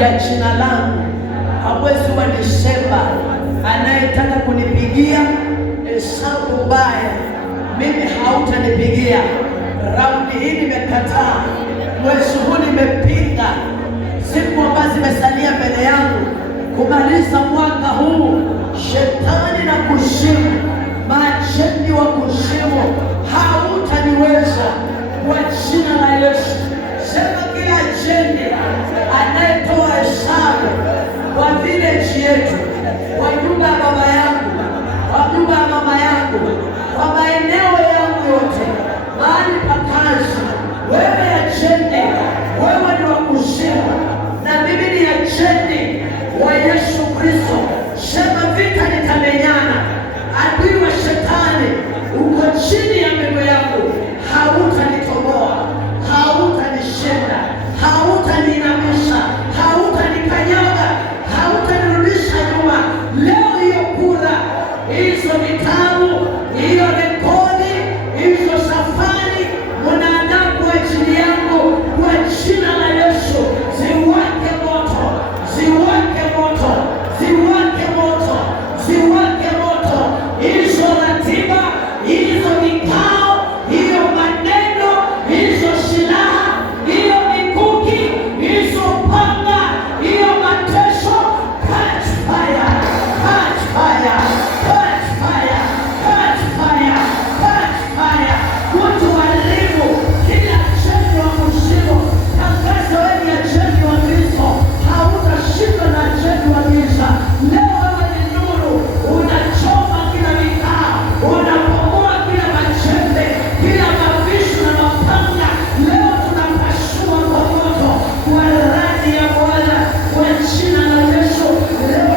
ya jina langu. Mwezi wa Disemba, anayetaka kunipigia hesabu mbaya, mimi hautanipigia. Raundi hii nimekataa, mwezi huu nimepinga. Siku ambazo zimesalia mbele yangu kumaliza mwaka huu, shetani na kuzimu, maajenti wa kuzimu, hautaniweza kwa jina la Yesu. Sema kila ajenti anayetoa hesabu kwa village yetu, kwa nyumba ya baba yangu, kwa nyumba ya mama yangu, kwa maeneo yangu yote, mahali pa kazi, wewe ajenti, wewe ni wa kuzimu na mimi ni ajenti wa Yesu Kristo. Sema vita nitamenyana. Adui wa shetani uko chini ya miguu yangu, hautanitoboa, hautanishinda, hautaninamisha, hautanikanyaga, hautanirudisha nyuma. Leo hiyo kura, hizo vitabu, hiyo rekodi, hizo safari mnaandaa kwa ajili yangu, kwa jina la Yesu, ziwake moto, ziwake moto, ziwake moto, ziwake moto. Hizo ratiba, hizo vikao, hiyo maneno, hizo silaha, hiyo mikuki, hizo panga, hiyo mateso, catch fire, catch fire, catch fire, catch fire, catch fire. Watu walimu kila ajenti wa kuzimu, tangaza wewe ni ajenti wa Kristo, hautashinda na ajenti wa giza. Leo wewe ni nuru, unachoma kila vikao, unapomoa kila majembe, kila mavisu na mapanga. Leo tunapasua kwa moto, kwa radi ya Bwana, kwa jina la Yesu. Leo